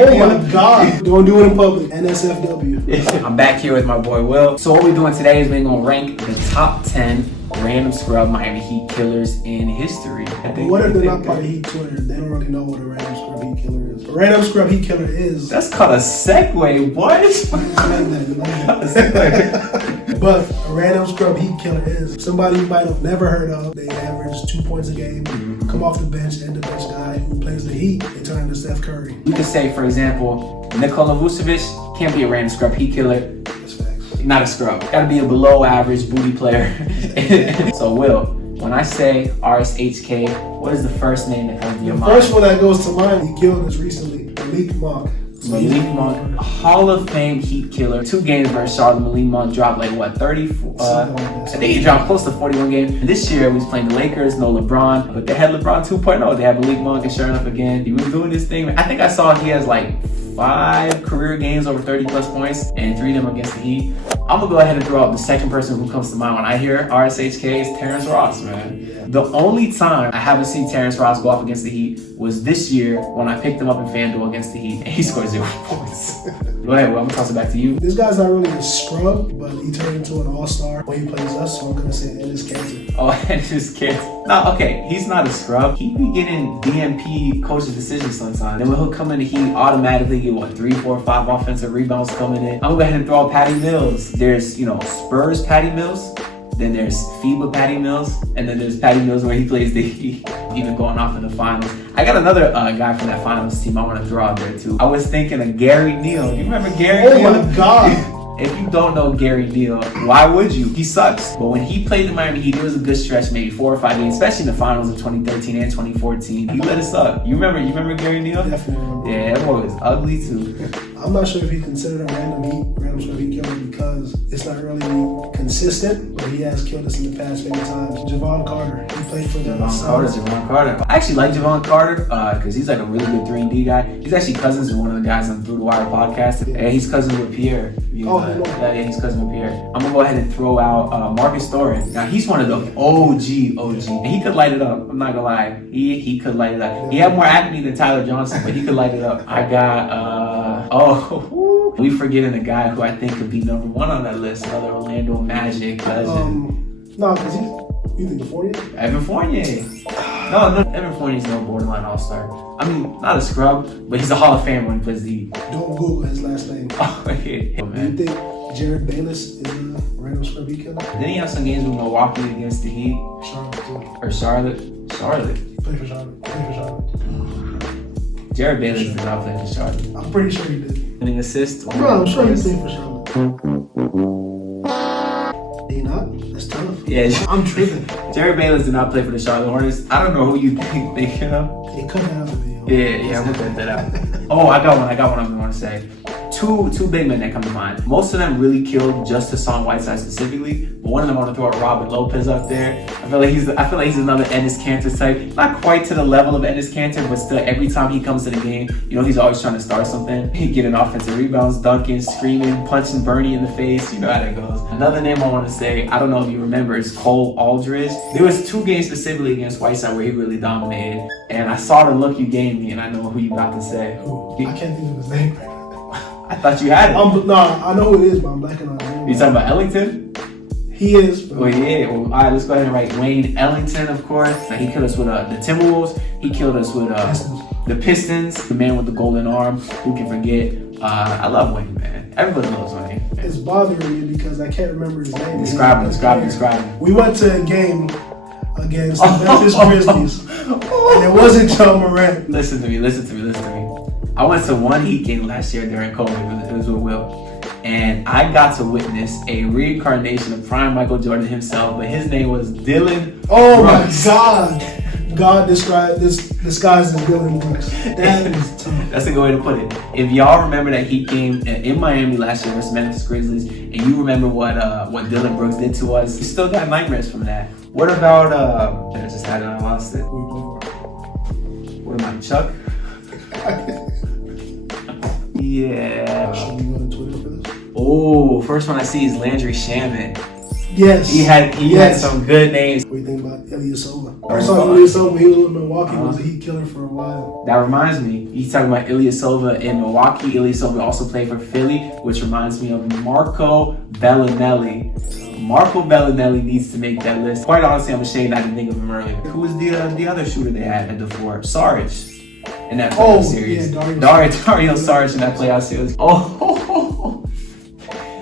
Oh my God. Don't do it in public. NSFW. I'm back here with my boy Will. So what we're doing today is we're going to rank the top 10 random scrub Miami Heat killers in history. What if they're not part of Heat Twitter? They don't really know what a random scrub Heat killer is. A random scrub Heat killer is... That's called a segue. What? But a random scrub Heat killer is somebody you might have never heard of. They average 2 points a game, come off the bench, and the bench guy who plays the Heat, they turn into Steph Curry. You could say, for example, Nikola can't be a random scrub Heat killer. That's facts. Not a scrub. Gotta be a below average booty player. So Will, when I say RSHK, what is the first name that comes to your mind? The first one that goes to mind, he killed us recently, Malik Monk. Malik Monk, Hall of Fame Heat killer. 2 games versus Charlotte. Malik Monk dropped like what, 30? I think he dropped close to 41 games. This year we was playing the Lakers, no LeBron, but they had LeBron 2.0. They had Malik Monk, and sure enough again, he was doing this thing. I think I saw he has like 5 career games over 30 plus points and 3 of them against the Heat. I'm gonna go ahead and throw out the second person who comes to mind when I hear RSHK is Terrence Ross, man. Yeah. The only time I haven't seen Terrence Ross go off against the Heat was this year when I picked him up in FanDuel against the Heat and he scored 0 points. Go ahead, Will, I'm gonna toss it back to you. This guy's not really a scrub, but he turned into an all-star when he plays us, so I'm gonna say Ennis Cantor. Oh, Ennis Cantor. No, okay, he's not a scrub. He be getting DMP coach's decisions sometimes. Then when he'll come in the Heat, automatically get what, 3, 4, 5 offensive rebounds coming in. I'm gonna go ahead and throw out Patty Mills. There's, Spurs Patty Mills, then there's FIBA Patty Mills, and then there's Patty Mills where he plays the Heat, even going off in the finals. I got another guy from that finals team I want to throw out there too. I was thinking of Gary Neal. You remember Gary Neal? Oh my God. If you don't know Gary Neal, why would you? He sucks. But when he played the Miami Heat, it was a good stretch, maybe 4 or 5 games, especially in the finals of 2013 and 2014. He lit us up. You remember Gary Neal? Definitely remember. Yeah, that boy was ugly too. I'm not sure if he's considered a random scrub Heat killer because it's not really consistent, but he has killed us in the past many times. Javon Carter, he played for the Javon Carter. I actually like Javon Carter because he's like a really good 3-and-D guy. He's actually cousins with one of the guys on Through the Wire podcast. Yeah. And he's cousins with Pierre. Yeah, he's cousin with Pierre. I'm gonna go ahead and throw out Marcus Thorin. Now he's one of the OG, and he could light it up. I'm not gonna lie, he could light it up. He had more acne than Tyler Johnson, but he could light it up. I got we forgetting a guy who I think could be number 1 on that list. Another Orlando Magic legend. No, because you think Fournier? Evan Fournier. No, Evan Fournier's no borderline all-star. I mean, not a scrub, but he's a Hall of Famer when he plays the Heat. Don't Google his last name. Oh, yeah. Man. Do you think Jared Bayless is a random scrub Heat killer? Didn't he have some games with Milwaukee against the Heat? Charlotte, too. Or Charlotte? He played for Charlotte. Jared Bayless did not play for Charlotte. I'm pretty sure he did. Winning assist? Bro, I'm sure he played for Charlotte. Did he not? That's tough. Yeah. I'm tripping. Jared Bayless did not play for the Charlotte Hornets. I don't know who you thinking of. He cut that out of the video. Yeah, I'm gonna cut that out. Oh, I got one I'm gonna say. Two big men that come to mind. Most of them really killed just Hassan Whiteside specifically, but one of them I want to throw out Robert Lopez up there. I feel like he's another Ennis Cantor type. Not quite to the level of Ennis Cantor, but still every time he comes to the game, he's always trying to start something. He getting offensive rebounds, dunking, screaming, punching Bernie in the face. You know how that goes. Another name I want to say, I don't know if you remember, is Cole Aldridge. There was 2 games specifically against Whiteside where he really dominated, and I saw the look you gave me, and I know who you got to say. Who? I can't think of his name. I thought you had it. No, I know who it is, but I'm blanking on his name. You talking about Ellington? He is. Well, yeah. Well, all right, let's go ahead and write Wayne Ellington, of course. Now, he killed us with the Timberwolves. He killed us with the Pistons. The man with the golden arm. Who can forget? I love Wayne, man. Everybody loves Wayne. It's bothering me because I can't remember his name. Describe him. We went to a game against the Memphis Grizzlies, and it wasn't John Morant. Listen to me. I went to one Heat game last year during COVID. It was with Will. And I got to witness a reincarnation of prime Michael Jordan himself, but his name was Dylan Brooks. My God. God disguised as Dylan Brooks. That is tough. That's a good way to put it. If y'all remember that Heat game in Miami last year versus Memphis Grizzlies, and you remember what Dylan Brooks did to us, you still got nightmares from that. What about, I just had it and I lost it. What am I, Chuck? Yeah. Should we go to Twitter for this? Oh, first one I see is Landry Shaman. Yes. He had some good names. What do you think about Ilyasova? I saw Ilyasova. He was with Milwaukee. Was a Heat killer for a while. That reminds me. He's talking about Ilyasova in Milwaukee. Ilyasova also played for Philly, which reminds me of Marco Bellinelli. Marco Bellinelli needs to make that list. Quite honestly, I'm ashamed I didn't think of him earlier. Who was the other shooter they had at the 4? Saric in that playoff series. Yeah, Dario Saric in that playoff series.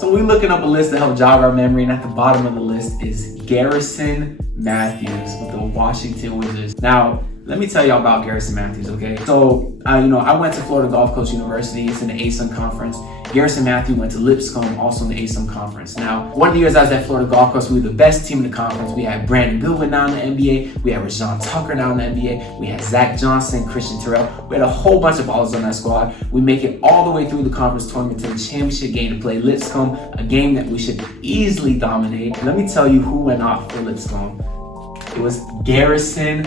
So we're looking up a list to help jog our memory, and at the bottom of the list is Garrison Matthews with the Washington Wizards. Now, let me tell y'all about Garrison Matthews, okay? So, I went to Florida Gulf Coast University. It's in the ASUN Conference. Garrison Matthews went to Lipscomb, also in the ASUN Conference. Now, one of the years I was at Florida Gulf Coast, we were the best team in the conference. We had Brandon Goodwin now in the NBA. We had Rajon Tucker now in the NBA. We had Zach Johnson, Christian Terrell. We had a whole bunch of ballers on that squad. We make it all the way through the conference tournament to the championship game to play Lipscomb, a game that we should easily dominate. Let me tell you who went off for Lipscomb. It was Garrison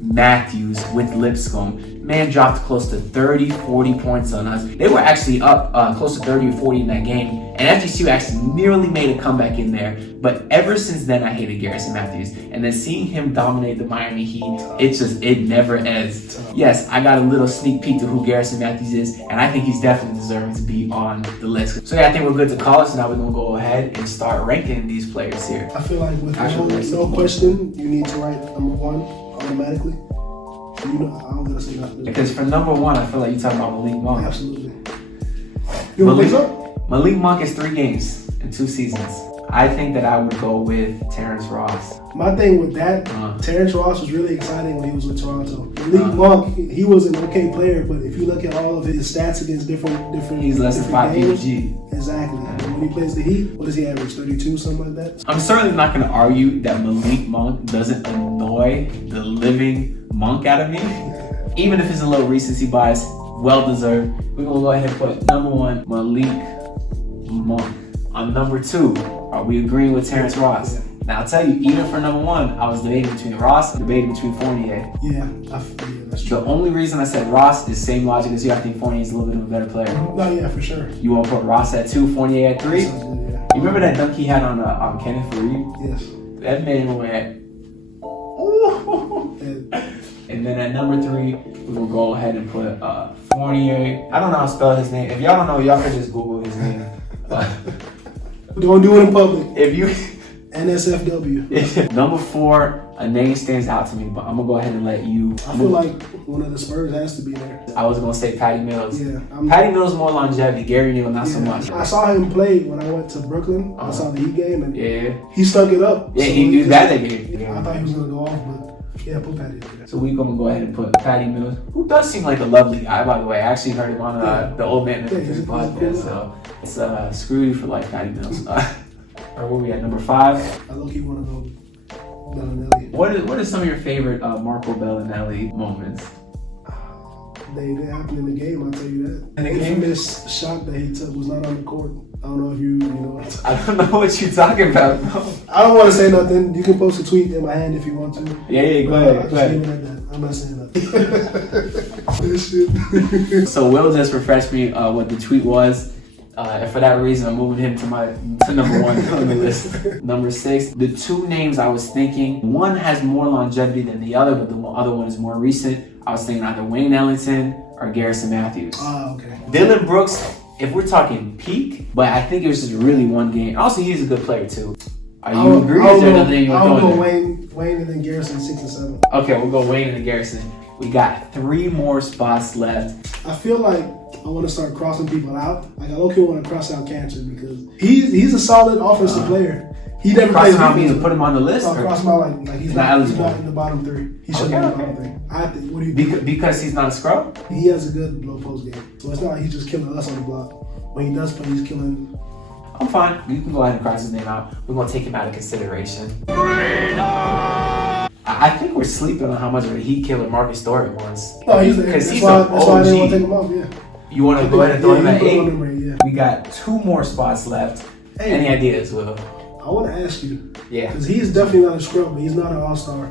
Matthews with Lipscomb. Man dropped close to 30, 40 points on us. They were actually up close to 30 or 40 in that game. And FGCU actually nearly made a comeback in there. But ever since then, I hated Garrison Matthews. And then seeing him dominate the Miami Heat, it never ends. Yes, I got a little sneak peek to who Garrison Matthews is. And I think he's definitely deserving to be on the list. So yeah, I think we're good to call it. So now we're going to go ahead and start ranking these players here. I feel like with no question, you need to write number 1 automatically. I don't gotta say nothing. Because for number 1, I feel like you're talking about Malik Monk. Absolutely. You want to so? Malik Monk is 3 games in 2 seasons. I think that I would go with Terrence Ross. My thing with that, Terrence Ross was really exciting when he was with Toronto. Malik Monk, he was an okay player, but if you look at all of his stats against different he's less than 5 PPG. Exactly. And when he plays the Heat, what does he average? 32, something like that? I'm certainly not going to argue that Malik Monk doesn't annoy the living monk out of me. Even if it's a little recency bias, well deserved. We're going to go ahead and put number 1, Malik Monk. On number 2, are we agreeing with Terrence Ross? Now I'll tell you, even for number 1, I was debating between Ross and debating between Fournier. Yeah, that's true. The only reason I said Ross is same logic as you. I think Fournier is a little bit of a better player. No, yeah, for sure. You want to put Ross at 2, Fournier at 3? Yeah. You remember that dunk he had on Kenneth Faried? Yes. That man went. And then at number 3, we're gonna go ahead and put Fournier. I don't know how to spell his name. If y'all don't know, y'all can just Google his name. Don't do it in public. If you NSFW. Number 4, a name stands out to me, but I'm gonna go ahead and let you. I feel like one of the Spurs has to be there. I was gonna say Patty Mills. Yeah, Patty Mills more longevity. Gary Neal not so much. I saw him play when I went to Brooklyn. I saw the Heat game and he stuck it up. Yeah, so he did that game. I thought he was gonna go off, but yeah, put Patty there. So we're gonna go ahead and put Patty Mills, who does seem like a lovely guy, by the way. I actually heard him on the Old Man podcast. So it's screw you for life, Patty Mills. Or where we at, number 5? I low-key want to go Bellinelli. What are some of your favorite Marco Bellinelli moments? They happened in the game, I'll tell you that. In the infamous shot that he took was not on the court. I don't know if you know. I don't know what you're talking about. I don't want to say nothing. You can post a tweet in my hand if you want to. Yeah, go ahead. Go ahead. I'm not saying nothing. So Will just refreshed me what the tweet was. And for that reason, I'm moving him to number 1 on the list. Number 6, the 2 names I was thinking, one has more longevity than the other, but the other one is more recent. I was thinking either Wayne Ellington or Garrison Matthews. Okay. Dylan Brooks, if we're talking peak, but I think it was just really one game. Also, he's a good player too. Are you agree? Is there another thing you want to go Wayne and then Garrison 6 and 7. Okay, we'll go Wayne and then Garrison. We got 3 more spots left. I feel like I want to start crossing people out. Like I low-key want to cross out Cantor because he's a solid offensive player. He never plays defense. Cross him out means put him on the list? Cross him out like he's not eligible. He's not in the bottom 3. He should be in the bottom 3. I think. What do you think? Because he's not a scrub? He has a good low post game. So it's not like he's just killing us on the block. When he does play, he's killing. I'm fine. You can go ahead and cross his name out. We're going to take him out of consideration. I think we're sleeping on how much of a heat killer Marcus Story was. No, he's there. That's why I didn't want to take him off, yeah. You want to go ahead and throw him at 8? Yeah. We got 2 more spots left. Hey, any ideas, Will? I want to ask you. Yeah. Because he's definitely not a scrub, but he's not an all-star.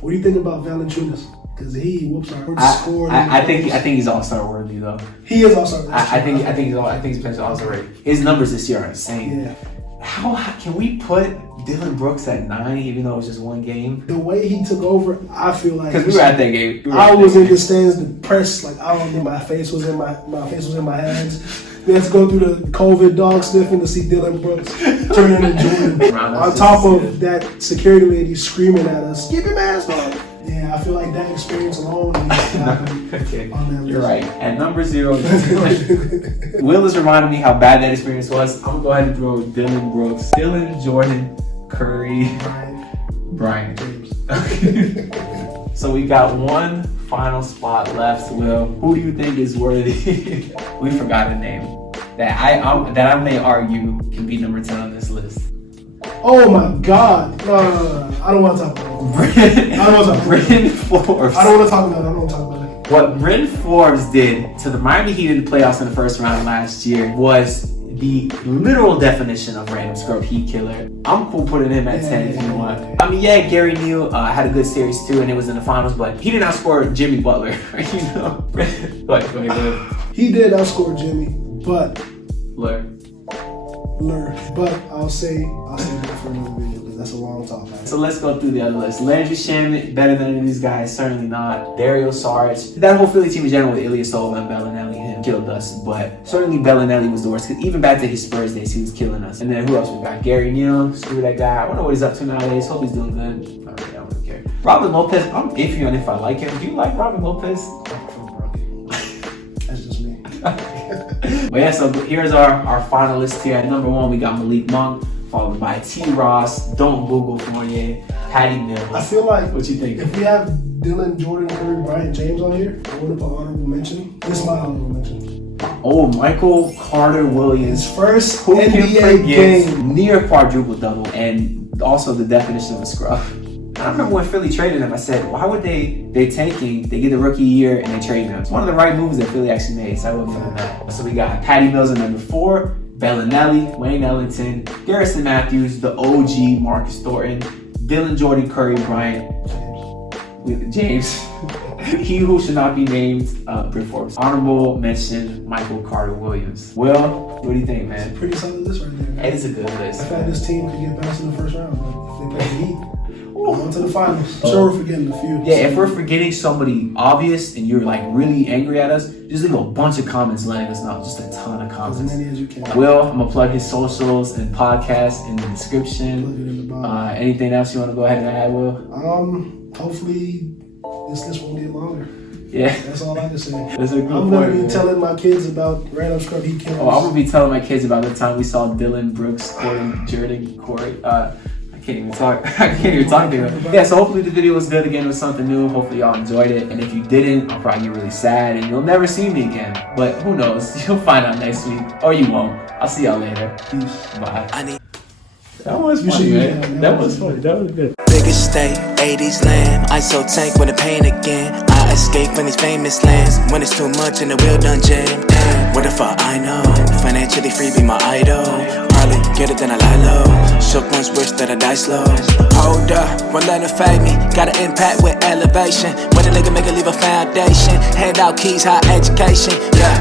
What do you think about Valanciunas? Because he whoops our score. I think he's all-star worthy though. He is all-star. I think he's potentially all-star worthy. His numbers this year are insane. Yeah. How can we put Dylan Brooks at 9 even though it was just one game? The way he took over, I feel like because we were at that game. I was in the stands depressed, like I don't know, my face was in my face was in my hands. We had to go through the COVID dog sniffing to see Dylan Brooks turn into Jordan. On top of that security lady screaming at us, "Keep your mask on." Yeah, I feel like that experience alone. Okay, you're right. At number 0, Will is reminding me how bad that experience was. I'm gonna go ahead and throw Dylan Brooks, Dylan, Jordan, Curry, Bryant. So we got one final spot left. Will, who do you think is worthy? We forgot a name that I may argue can be number 10 on this list. Oh my God! No. I don't want to talk about it. Bryn Forbes. I don't want to talk about it. What Bryn Forbes did to the Miami Heat in the playoffs in the first round last year was the literal definition of random scrub heat killer. I'm cool putting him at 10 if you want. I mean, yeah, Gary Neal had a good series too, and it was in the finals, but he did not score Jimmy Butler. You know, go ahead. He did outscore Jimmy, but But I'll say that for another video because that's a long talk. Right? So let's go through the other list. Landry Shamet, better than any of these guys, certainly not. Dario Saric, that whole Philly team in general with Ilya Sullivan, Bellinelli, him killed us. But certainly Bellinelli was the worst because even back to his Spurs days, he was killing us. And then who else we got? Gary Neal, screw that guy. I wonder what he's up to nowadays. Hope he's doing good. Not really, I don't care. Robin Lopez, I'm iffy on if I like him. Do you like Robin Lopez? That's just me. But yeah, so here's our finalists here. At number 1, we got Malik Monk, followed by T. Ross, Don't Google Fournier, Patty Mills. I feel like what you think? If we have Dylan, Jordan, Curry, Bryant, James on here, I want to put honorable mention. This is my honorable mention. Oh, Michael Carter Williams, his first NBA game, near quadruple double, and also the definition of a scrub. I remember when Philly traded him, I said, why would they tanking, they get the rookie year and they trade him? It's one of the right moves that Philly actually made, so I wouldn't feel that. So we got Patty Mills at number 4, Bellinelli, Wayne Ellington, Garrison Matthews, the OG Marcus Thornton, Dylan, Jordan, Curry, Bryant, James. He who should not be named, Bryn Forbes. Honorable mention, Michael Carter Williams. Will, what do you think, man? It's a pretty solid list right there, man. It is a good list. I thought this team could get past in the first round, but if they play the Heat, on to the finals. Sure, we're forgetting a few. Yeah, if we're forgetting somebody obvious and you're like really angry at us, just leave a bunch of comments letting us know. Just a ton of comments. As many as you can. Will, I'm gonna plug his socials and podcast in the description. Plug it in the bottom. Anything else you want to go ahead and add, Will? Hopefully this list won't get longer. Yeah. That's all I can say. That's a good I'm point, gonna be telling my kids about random scrub heat killers. Oh, I'm gonna be telling my kids about the time we saw Dylan Brooks courting Jordan Corey. I can't even talk to him. Yeah, so hopefully the video was good again with something new. Hopefully y'all enjoyed it. And if you didn't, I'll probably get really sad and you'll never see me again. But who knows? You'll find out next week. Or you won't. I'll see y'all later. Peace. Bye. That was funny, man. That was funny. That was good. Biggest state, 80s land. ISO tank with the pain again. I escape from these famous lands. When it's too much and the wheel done jam. What the fuck I know? Financially free be my idol. Probably get it then I lie low. Shook ones wish that I die slow. Hold up, won't let it fade me. Got an impact with elevation. When a nigga make it leave a foundation. Hand out keys, high education. Yeah.